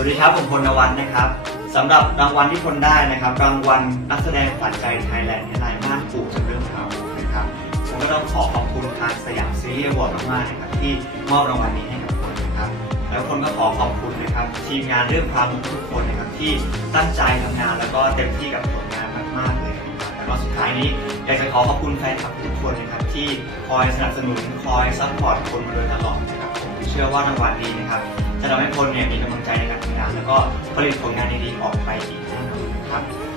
วัสดีครับผมพลนวันนะครับสำหรับรางวัลที่พลได้นะครับ รางวัลนักแสดงขวัญใจไทยแลนด์ในายม่านปู่จากเรื่องราวนะครับผมก็ต้องขอขอบคุณทางสยามซีรีส์วอร์ดมากๆนะครับที่มอบรางวัลนี้ให้กับคนนะครับแล้วคนก็ขอขอบคุณนะครับทีมงานเรื่องความทุกคนนะครับที่ตั้งใจทำงานแล้วก็เต็มที่กับผลงานมากๆเลยนะครับแล้วก็สุดท้ายนี้อยากจะขอขอบคุณแฟนคลับทุกคนนะครับที่คอยสนับสนุนคอยซัพพอร์ตคนมาโดยตลอดนะครับผมเชื่อว่ารางวัลนี้นะครับ จะทำให้คนเนี่ยมีกำลังใจในการทำงาน แล้วก็ผลิตผลงานดีๆออกไปอีกแน่นอนนะครับ